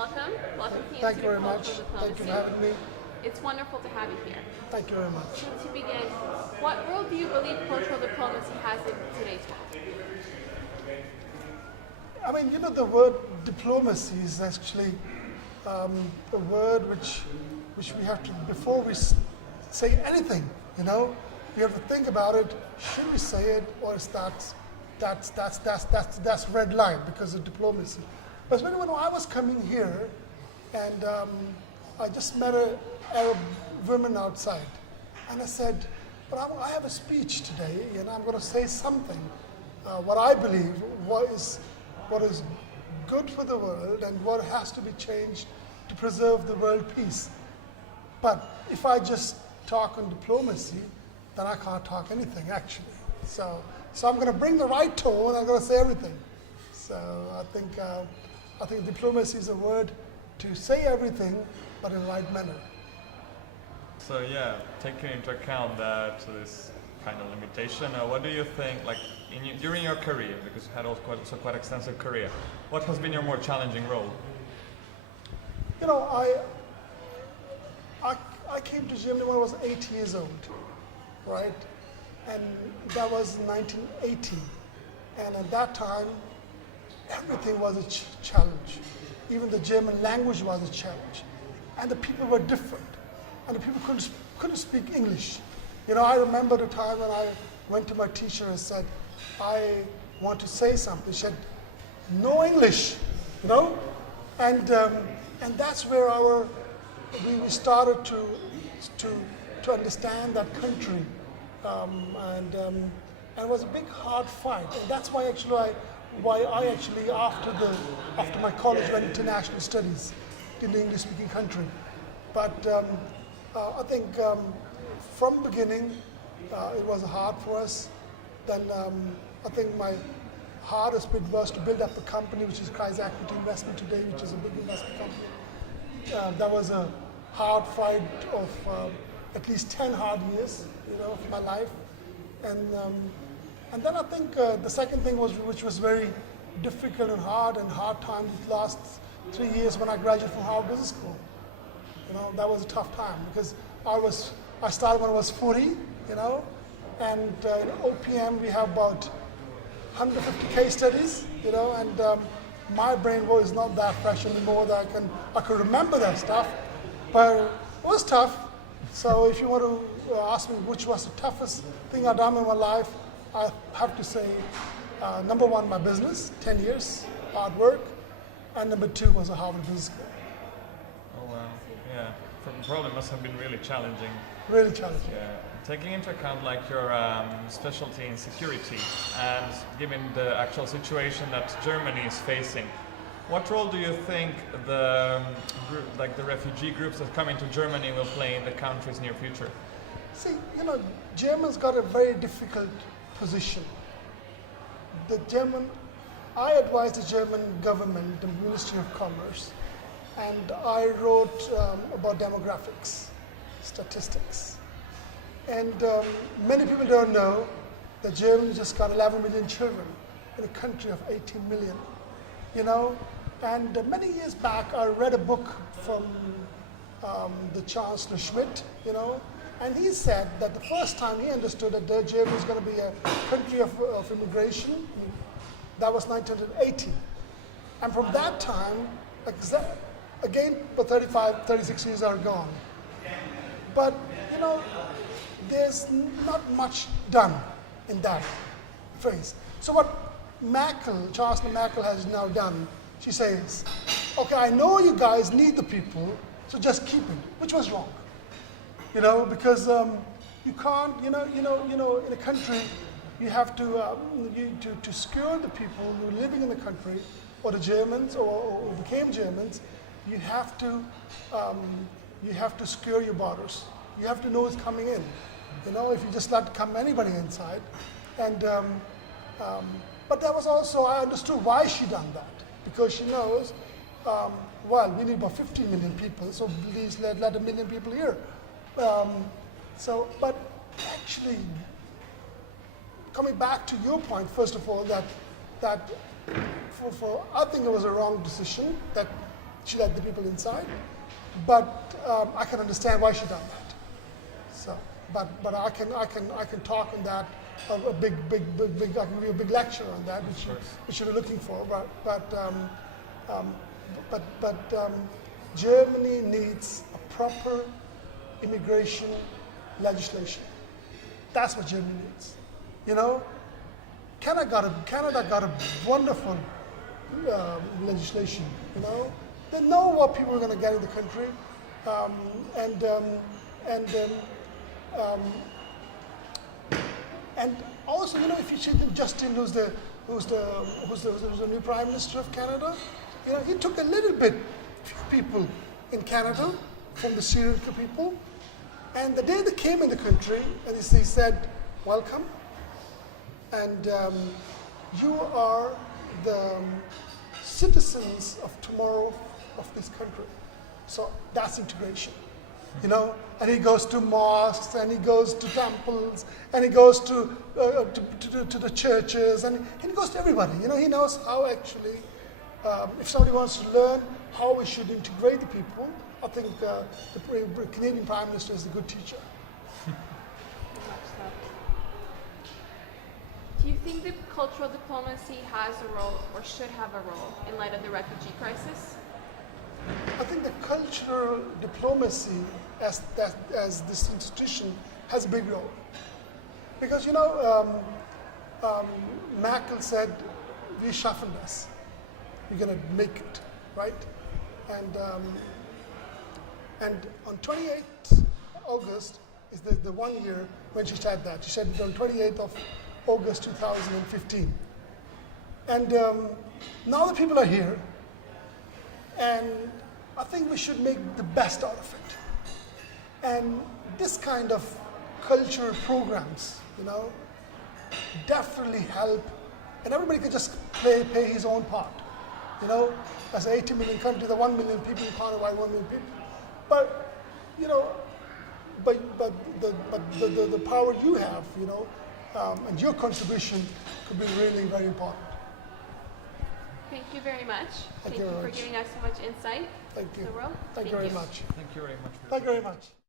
welcome. Welcome to Thank you very Institute of much. Cultural Thank you for Diplomacy. having me. It's wonderful to have you here. Thank you very much. So to begin, what role do you believe cultural diplomacy has in today's world? I mean, the word diplomacy is actually a word which we have to, before we say anything, we have to think about it. Should we say it, or is that's red line because of diplomacy? But when I was coming here, and I just met an Arab woman outside, and I said, "But I have a speech today, and I'm going to say something, what I believe, what is good for the world, and what has to be changed to preserve the world peace. But if I just talk on diplomacy, then I can't talk anything actually. So I'm going to bring the right tone. I'm going to say everything. So I think diplomacy is a word to say everything, but in the right manner." So yeah, taking into account that this kind of limitation, what do you think, like during your career, because you had also quite extensive career, what has been your more challenging role? I came to Germany when I was 8 years old, right? And that was 1980. And at that time, everything was a challenge. Even the German language was a challenge. And the people were different. And the people couldn't speak English. I remember the time when I went to my teacher and said, "I want to say something." She said, "No English," And that's where we started to understand that country. And it was a big hard fight. And that's why I actually after my college went international studies in the English speaking country. But I think from the beginning it was hard for us. Then I think my hardest bit was to build up the company, which is Qaiser Equity Investment today, which is a big investment company. That was a hard fight of at least 10 hard years, of my life. And then I think the second thing which was very difficult and hard time the last 3 years when I graduated from Harvard Business School. That was a tough time because I started when I was 40, and in OPM we have about 150 case studies, and my brain was not that fresh anymore that I could remember that stuff, but it was tough. So if you want to ask me which was the toughest thing I've done in my life, I have to say number one, my business, 10 years, hard work, and number two was a Harvard Business School. Oh wow, yeah, probably must have been really challenging. Really challenging. Yeah. Taking into account like your specialty in security and given the actual situation that Germany is facing, what role do you think the refugee groups that come into Germany will play in the country's near future? See, Germans got a very difficult position. I advised the German government, the Ministry of Commerce, and I wrote about demographics, statistics. And many people don't know that Germany just got 11 million children in a country of 18 million, And many years back, I read a book from the Chancellor Schmidt, and he said that the first time he understood that Germany was going to be a country of immigration, that was 1980. And from that time, again, for 36 years are gone. But, there's not much done in that phase. So what Chancellor Merkel has now done, she says, "Okay, I know you guys need the people, so just keep it," which was wrong. Because you can't, in a country, you have to secure the people who are living in the country, or the Germans, or became Germans. You have to secure your borders. You have to know who's coming in. If you just let anybody inside. And but there was also, I understood why she done that, because she knows, we need about 15 million people, so please let 1 million people here. But actually, coming back to your point, first of all, that I think it was a wrong decision that she let the people inside. But I can understand why she done that. So, but I can talk on that, a big, I can give you a big lecture on that, which you're looking for. But Germany needs a proper immigration legislation. That's what Germany needs. You know, Canada got a wonderful legislation. You know, they know what people are going to get in the country, and also, you know, if you see Justin, who's the new Prime Minister of Canada, you know, he took a little bit people in Canada from the Sri Lanka people, and the day they came in the country, and he said, "Welcome, and you are the citizens of tomorrow of this country." So that's integration, you know. And he goes to mosques, and he goes to temples, and he goes to the churches, and he goes to everybody. You know, he knows how actually, if somebody wants to learn how we should integrate the people, I think the Canadian Prime Minister is a good teacher. Do you think that cultural diplomacy has a role or should have a role in light of the refugee crisis? I think the cultural diplomacy as this institution has a big role. Because, you know, Merkel said, "We schaffen das. We're going to make it," right? And on 28th August is the 1 year when she said that. She said it on 28th of August 2015. And now the people are here, and I think we should make the best out of it. And this kind of cultural programs, you know, definitely help, and everybody could just pay his own part. You know, as an 80 million country, the 1 million people, you can't divide 1 million people. But, you know, but the power you have, you know, and your contribution could be really very important. Thank you very much. Thank Thank you you very for much. giving us so much insight Thank you. into the world. Thank you very much. Thank you very much. Thank you very much.